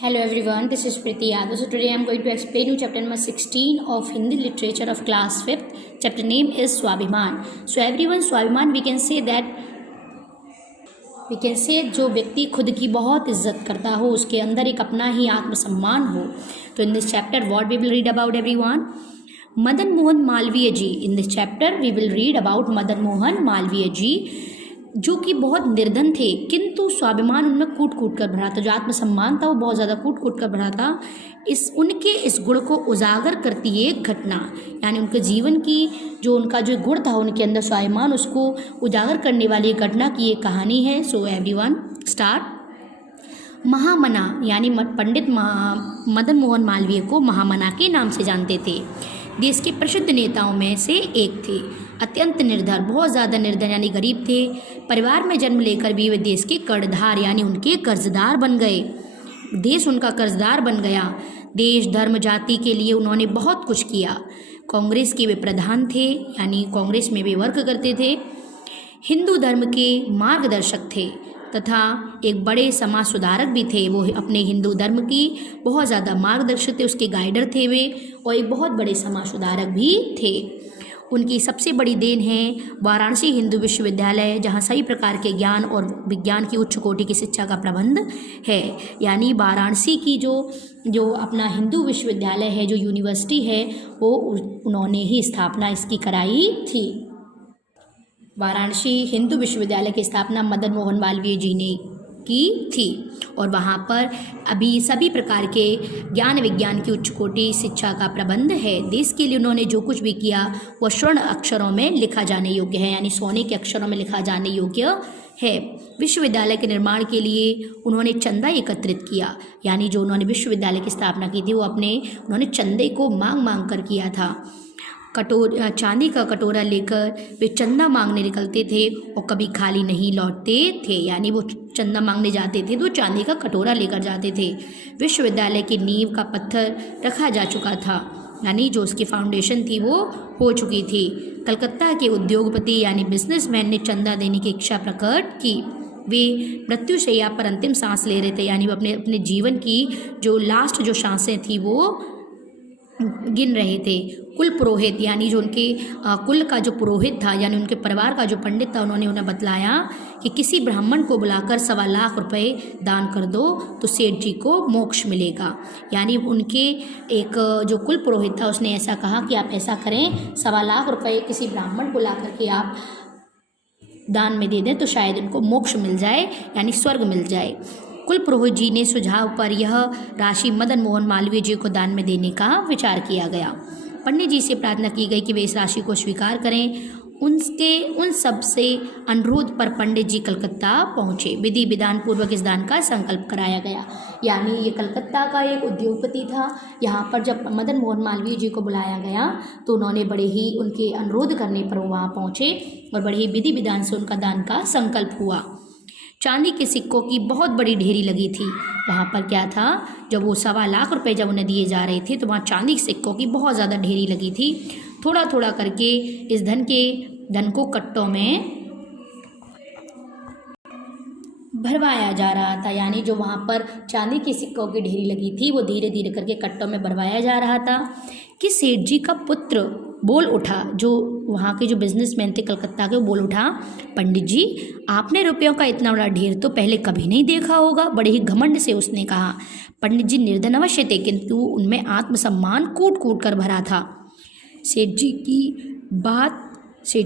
Hello everyone, this is Priti Yadav. So today I am going to explain you chapter number 16 of Hindi literature of class 5th. Chapter name is Swabhiman. So everyone, Swabhiman we can say जो व्यक्ति खुद की बहुत इज्जत करता हो, उसके अंदर एक अपना ही आत्मसम्मान हो. तो in this chapter what we will read about everyone? Madan Mohan Malviya ji. In this chapter we will read about Madan Mohan Malviya जी, जो कि बहुत निर्धन थे, किंतु स्वाभिमान उनमें कूट कूट कर भरा था. जो आत्मसम्मान था वो बहुत ज़्यादा कूट कूट कर भरा था. उनके इस गुण को उजागर करती एक घटना, यानी उनके जीवन की उनका जो गुण था उनके अंदर स्वाभिमान, उसको उजागर करने वाली एक घटना की एक कहानी है. So everyone start. महामना यानी पंडित मदन मोहन मालवीय को महामना के नाम से जानते थे. देश के प्रसिद्ध नेताओं में से एक थे. अत्यंत निर्धर, बहुत ज़्यादा निर्धन यानी गरीब थे. परिवार में जन्म लेकर भी वे देश के कर्जदार यानी उनके कर्जदार बन गए. देश उनका कर्जदार बन गया. देश धर्म जाति के लिए उन्होंने बहुत कुछ किया. कांग्रेस के वे प्रधान थे, यानी कांग्रेस में वे वर्क करते थे. हिंदू धर्म के मार्गदर्शक थे तथा एक बड़े समाज सुधारक भी थे. वो अपने हिंदू धर्म की बहुत ज़्यादा मार्गदर्शक थे, उसके गाइडर थे वे, और एक बहुत बड़े समाज सुधारक भी थे. उनकी सबसे बड़ी देन है वाराणसी हिंदू विश्वविद्यालय, जहाँ सभी प्रकार के ज्ञान और विज्ञान की उच्च कोटि की शिक्षा का प्रबंध है. यानी वाराणसी की जो अपना हिंदू विश्वविद्यालय है, जो यूनिवर्सिटी है, वो उन्होंने ही स्थापना इसकी कराई थी. वाराणसी हिंदू विश्वविद्यालय की स्थापना मदन मोहन मालवीय जी ने की थी, और वहाँ पर अभी सभी प्रकार के ज्ञान विज्ञान की उच्च कोटि शिक्षा का प्रबंध है. देश के लिए उन्होंने जो कुछ भी किया वह स्वर्ण अक्षरों में लिखा जाने योग्य है, यानी सोने के अक्षरों में लिखा जाने योग्य है. विश्वविद्यालय के निर्माण के लिए उन्होंने चंदा एकत्रित किया, यानी जो उन्होंने विश्वविद्यालय की स्थापना की थी वो उन्होंने चंदे को मांग कर किया था. चांदी का कटोरा लेकर वे चंदा मांगने निकलते थे और कभी खाली नहीं लौटते थे. यानी वो चंदा मांगने जाते थे तो चांदी का कटोरा लेकर जाते थे. विश्वविद्यालय की नींव का पत्थर रखा जा चुका था, यानी जो उसकी फाउंडेशन थी वो हो चुकी थी. कलकत्ता के उद्योगपति यानी बिजनेसमैन ने चंदा देने की इच्छा प्रकट की. वे मृत्युशैया पर अंतिम सांस ले रहे थे, यानी वो अपने जीवन की जो लास्ट जो सांसें थी वो गिन रहे थे. कुल पुरोहित यानी जो उनके कुल का जो पुरोहित था, यानी उनके परिवार का जो पंडित था, उन्होंने उन्हें बतलाया कि किसी ब्राह्मण को बुलाकर 1.25 लाख रुपए दान कर दो तो सेठ जी को मोक्ष मिलेगा. यानी उनके एक जो कुल पुरोहित था उसने ऐसा कहा कि आप ऐसा करें, 1.25 लाख रुपए किसी ब्राह्मण को ला करके आप दान में दे दें तो शायद उनको मोक्ष मिल जाए, यानी स्वर्ग मिल जाए. कुल पुरोहित जी ने सुझाव पर यह राशि मदन मोहन मालवीय जी को दान में देने का विचार किया गया. पंडित जी से प्रार्थना की गई कि वे इस राशि को स्वीकार करें. उन सब से अनुरोध पर पंडित जी कलकत्ता पहुँचे. विधि विधान पूर्वक इस दान का संकल्प कराया गया. यानी ये कलकत्ता का एक उद्योगपति था. यहाँ पर जब मदन मोहन मालवीय जी को बुलाया गया तो उन्होंने बड़े ही उनके अनुरोध करने पर वो वहाँ पहुँचे और बड़े ही विधि विधान से उनका दान का संकल्प हुआ. चांदी के सिक्कों की बहुत बड़ी ढेरी लगी थी. वहाँ पर क्या था, जब वो 1.25 लाख रुपए जब उन्हें दिए जा रहे थे तो वहाँ चांदी के सिक्कों की बहुत ज़्यादा ढेरी लगी थी. थोड़ा थोड़ा करके इस धन को कट्टों में भरवाया जा रहा था. यानी जो वहाँ पर चांदी के सिक्कों की ढेरी लगी थी वो धीरे धीरे करके कट्टों में भरवाया जा रहा था कि सेठ जी का पुत्र बोल उठा, जो वहाँ के जो बिजनेसमैन थे कलकत्ता के, वो बोल उठा, पंडित जी आपने रुपयों का इतना बड़ा ढेर तो पहले कभी नहीं देखा होगा. बड़े ही घमंड से उसने कहा. पंडित जी निर्धन अवश्य थे, किंतु उनमें आत्मसम्मान कूट कूट कर भरा था. सेठ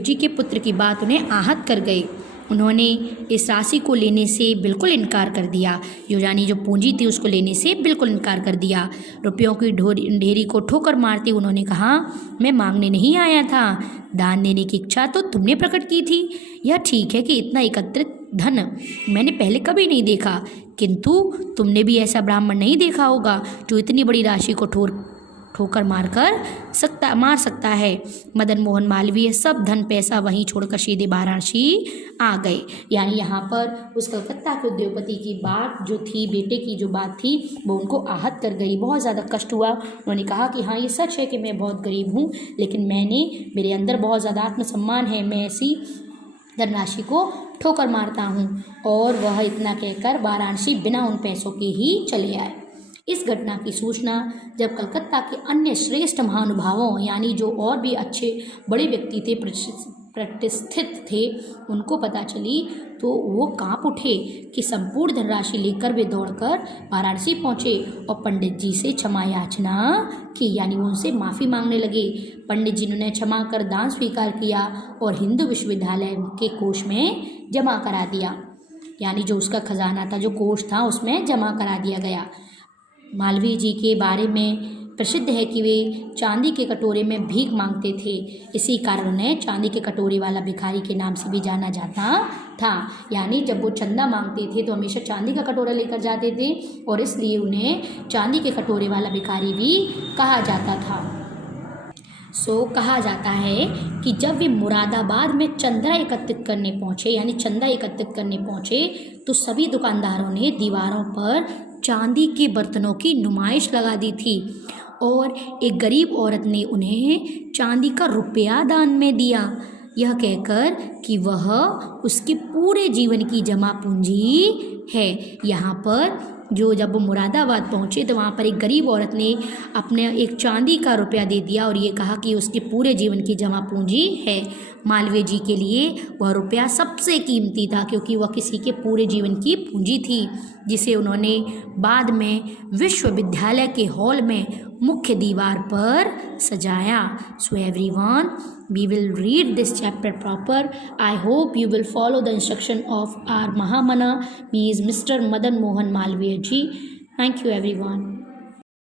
जी के पुत्र की बात उन्हें आहत कर गई. उन्होंने इस राशि को लेने से बिल्कुल इनकार कर दिया. यानी जो पूंजी थी उसको लेने से बिल्कुल इनकार कर दिया. रुपयों की ढेरी को ठोकर मारते उन्होंने कहा, मैं मांगने नहीं आया था, दान देने की इच्छा तो तुमने प्रकट की थी. यह ठीक है कि इतना एकत्रित धन मैंने पहले कभी नहीं देखा, किंतु तुमने भी ऐसा ब्राह्मण नहीं देखा होगा जो इतनी बड़ी राशि को ठोकर मार सकता है. मदन मोहन मालवीय सब धन पैसा वहीं छोड़कर सीधे वाराणसी आ गए. यानी यहाँ पर उस कलकत्ता के उद्योगपति की बात जो थी, बेटे की जो बात थी, वो उनको आहत कर गई. बहुत ज़्यादा कष्ट हुआ. उन्होंने कहा कि हाँ ये सच है कि मैं बहुत गरीब हूँ, लेकिन मेरे अंदर बहुत ज़्यादा आत्मसम्मान है, मैं ऐसी धनराशि को ठोकर मारता हूँ. और वह इतना कहकर वाराणसी बिना उन पैसों के ही चले आए. इस घटना की सूचना जब कलकत्ता के अन्य श्रेष्ठ महानुभावों यानी जो और भी अच्छे बड़े व्यक्ति थे, प्रतिष्ठित थे, उनको पता चली तो वो कांप उठे कि संपूर्ण धनराशि लेकर वे दौड़कर वाराणसी पहुँचे और पंडित जी से क्षमा याचना की, यानी वो उनसे माफ़ी मांगने लगे। पंडित जी ने क्षमा कर दान स्वीकार किया और हिंदू विश्वविद्यालय के कोष में जमा करा दिया, यानी जो उसका खजाना था, जो कोष था, उसमें जमा करा दिया गया। मालवीय जी के बारे में प्रसिद्ध है कि वे चांदी के कटोरे में भीख मांगते थे, इसी कारण उन्हें चांदी के कटोरे वाला भिखारी के नाम से भी जाना जाता था। यानी जब वो चंदा मांगते थे तो हमेशा चांदी का कटोरा लेकर जाते थे और इसलिए उन्हें चांदी के कटोरे वाला भिखारी भी कहा जाता था। कहा जाता है कि जब वे मुरादाबाद में चंदा एकत्रित करने पहुँचे, यानी चंदा एकत्रित करने पहुँचे, तो सभी दुकानदारों ने दीवारों पर चांदी के बर्तनों की नुमाइश लगा दी थी और एक गरीब औरत ने उन्हें चांदी का रुपया दान में दिया, यह कहकर कि वह उसके पूरे जीवन की जमा पूंजी है। यहाँ पर जब वो मुरादाबाद पहुँचे तो वहाँ पर एक गरीब औरत ने अपने एक चांदी का रुपया दे दिया और ये कहा कि उसके पूरे जीवन की जमा पूंजी है। मालवीय जी के लिए वह रुपया सबसे कीमती था क्योंकि वह किसी के पूरे जीवन की पूंजी थी, जिसे उन्होंने बाद में विश्वविद्यालय के हॉल में मुख्य दीवार पर सजाया। So everyone, we will read this chapter proper. I hope you will follow the instruction of our Mahamana, means Mr. Madan Mohan Malviya ji. Thank you everyone.